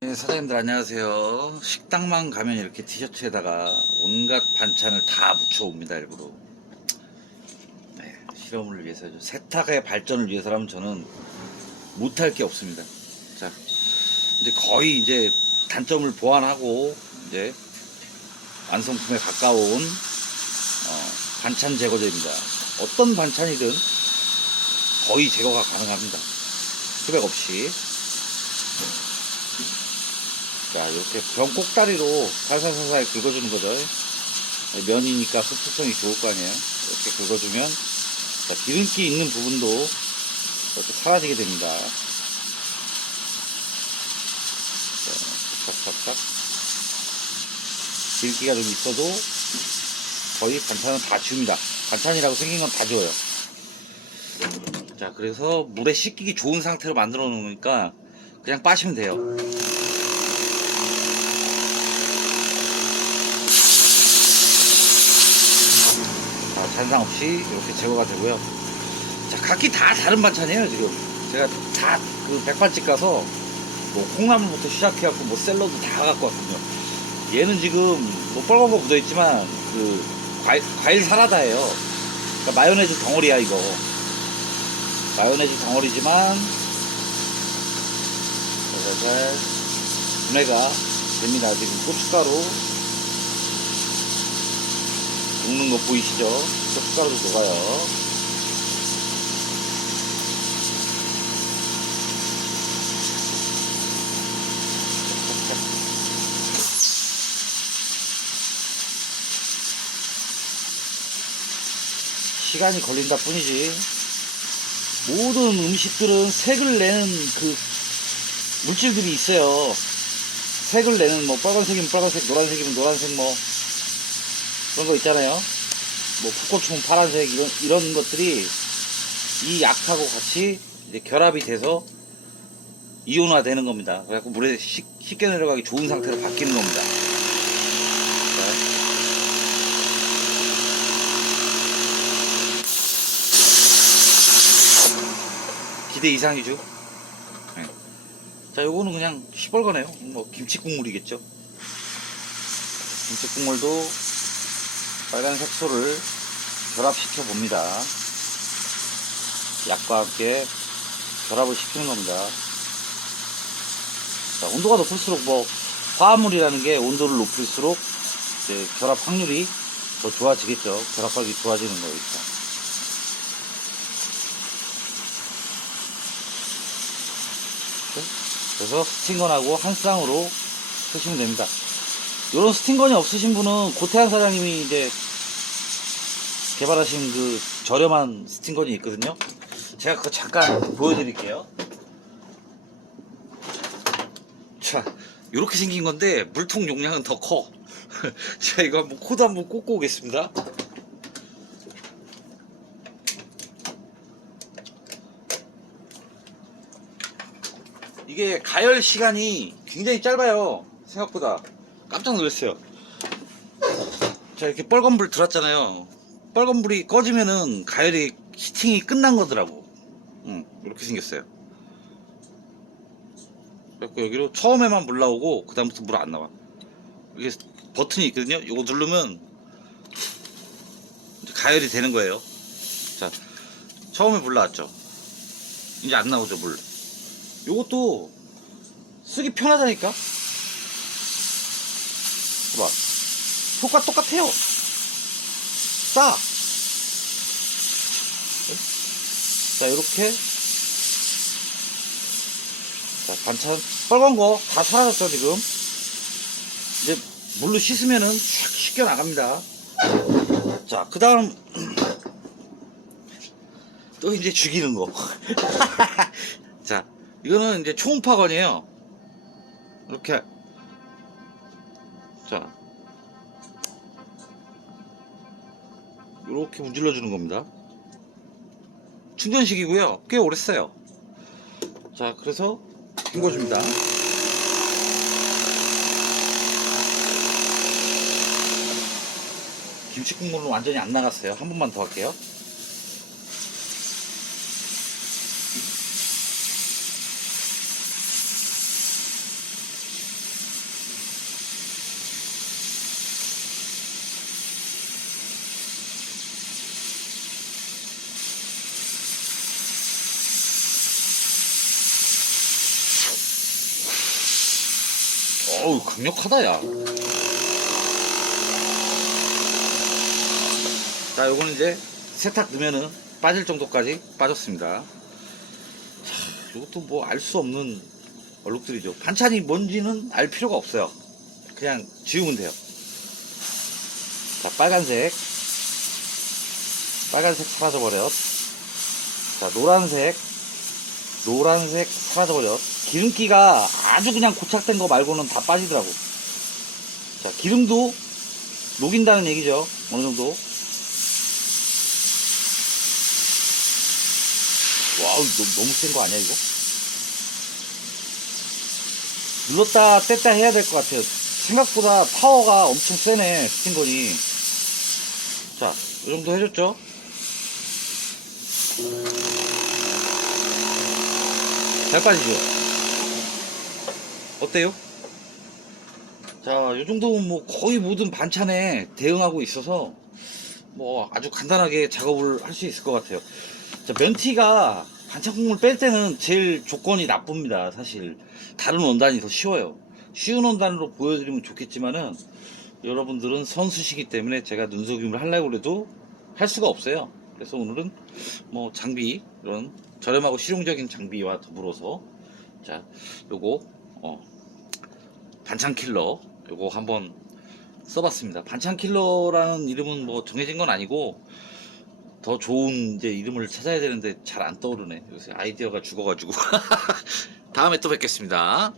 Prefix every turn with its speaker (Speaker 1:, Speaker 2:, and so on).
Speaker 1: 네, 사장님들 안녕하세요. 식당만 가면 이렇게 티셔츠에다가 온갖 반찬을 다 묻혀옵니다, 일부러. 네, 실험을 위해서, 세탁의 발전을 위해서라면 저는 못할 게 없습니다. 자, 이제 거의 이제 단점을 보완하고, 이제 완성품에 가까운, 어, 반찬 제거제입니다. 어떤 반찬이든 거의 제거가 가능합니다. 수백 없이. 자, 이렇게 병 꼭다리로 살살살살 긁어주는 거죠. 면이니까 흡수성이 좋을 거 아니에요. 이렇게 긁어주면, 자, 기름기 있는 부분도 이렇게 사라지게 됩니다. 자, 탁탁탁. 기름기가 좀 있어도 거의 반찬은 다 지웁니다. 반찬이라고 생긴 건 다 지워요. 자, 그래서 물에 씻기기 좋은 상태로 만들어 놓으니까 그냥 빠시면 돼요. 잔상 없이 이렇게 제거가 되고요. 자, 각기 다 다른 반찬이에요, 지금. 제가 다 그 백반집 가서 뭐 콩나물부터 시작해갖고 뭐 샐러드 다 갖고 왔거든요. 얘는 지금 뭐 빨간 거 묻어있지만 그 과일, 과일 사라다예요. 그러니까 마요네즈 덩어리야, 이거. 마요네즈 덩어리지만 살살 분해가 됩니다. 지금 고춧가루 녹는 거 보이시죠? 고춧가루도 녹아요. 시간이 걸린다 뿐이지 모든 음식들은 색을 내는 그 물질들이 있어요. 색을 내는 뭐 빨간색이면 빨간색, 노란색이면 노란색 뭐 그런 거 있잖아요. 뭐 풋고추면 파란색 이런 이런 것들이 이 약하고 같이 이제 결합이 돼서 이온화 되는 겁니다. 그래갖고 물에 쉽, 쉽게 내려가기 좋은 상태로 바뀌는 겁니다. 자. 기대 이상이죠. 네. 자, 요거는 그냥 시뻘거네요. 뭐 김치 국물이겠죠. 김치 국물도 빨간 색소를 결합시켜 봅니다. 약과 함께 결합을 시키는 겁니다. 자, 온도가 높을수록 뭐 화합물이라는 게 온도를 높일수록 이제 결합 확률이 더 좋아지겠죠. 결합하기 좋아지는 거니까. 그래서 스팅건하고 한 쌍으로 쓰시면 됩니다. 이런 스팅건이 없으신 분은 고태한 사장님이 이제 개발하신 그 저렴한 스팅건이 있거든요. 제가 그거 잠깐 보여드릴게요. 자, 이렇게 생긴 건데 물통 용량은 더 커. 제가 이거 한번 코드 한번 꽂고 오겠습니다. 이게 가열 시간이 굉장히 짧아요. 생각보다. 깜짝 놀랐어요. 자, 이렇게 빨간 불 들었잖아요. 빨간 불이 꺼지면은 가열이 히팅이 끝난 거더라고. 응, 이렇게 생겼어요. 그래서 여기로 처음에만 물 나오고, 그다음부터 물 안 나와. 이게 버튼이 있거든요. 이거 누르면 가열이 되는 거예요. 자, 처음에 물 나왔죠. 이제 안 나오죠, 물. 요것도 쓰기 편하다니까? 봐봐. 효과 똑같아요. 싸. 자, 이렇게. 자, 반찬. 빨간 거 다 사라졌죠, 지금? 이제 물로 씻으면은 샥 씻겨 나갑니다. 자, 그 다음. 또 이제 죽이는 거. 자, 이거는 이제 초음파건이에요. 이렇게. 이렇게 문질러 주는 겁니다. 충전식이고요. 꽤 오래 써요. 자, 그래서 헹궈줍니다. 김치 국물은 완전히 안 나갔어요. 한 번만 더 할게요. 어우 강력하다 야. 자 요거는 이제 세탁 넣으면은 빠질 정도까지 빠졌습니다. 자, 이것도 뭐 알 수 없는 얼룩들이죠. 반찬이 뭔지는 알 필요가 없어요. 그냥 지우면 돼요. 자 빨간색 빨간색 사라져버렸. 자 노란색 노란색 사라져버렸. 기름기가 아주 그냥 고착된 거 말고는 다 빠지더라고. 자 기름도 녹인다는 얘기죠. 어느 정도. 와우 너무, 센 거 아니야 이거? 눌렀다 뗐다 해야 될 것 같아요. 생각보다 파워가 엄청 세네 스팅건이. 자, 이 정도 해줬죠? 잘 빠지죠? 어때요? 자, 이 정도면 뭐 거의 모든 반찬에 대응하고 있어서 뭐 아주 간단하게 작업을 할 수 있을 것 같아요. 자, 면티가 반찬 국물 뺄 때는 제일 조건이 나쁩니다. 사실 다른 원단이 더 쉬워요. 쉬운 원단으로 보여드리면 좋겠지만은 여러분들은 선수시기 때문에 제가 눈속임을 하려고 해도 할 수가 없어요. 그래서 오늘은 뭐 장비 이런 저렴하고 실용적인 장비와 더불어서 자 요거 어 반찬 킬러 요거 한번 써봤습니다. 반찬 킬러라는 이름은 뭐 정해진 건 아니고 더 좋은 이제 이름을 찾아야 되는데 잘 안 떠오르네. 요새 아이디어가 죽어가지고. 다음에 또 뵙겠습니다.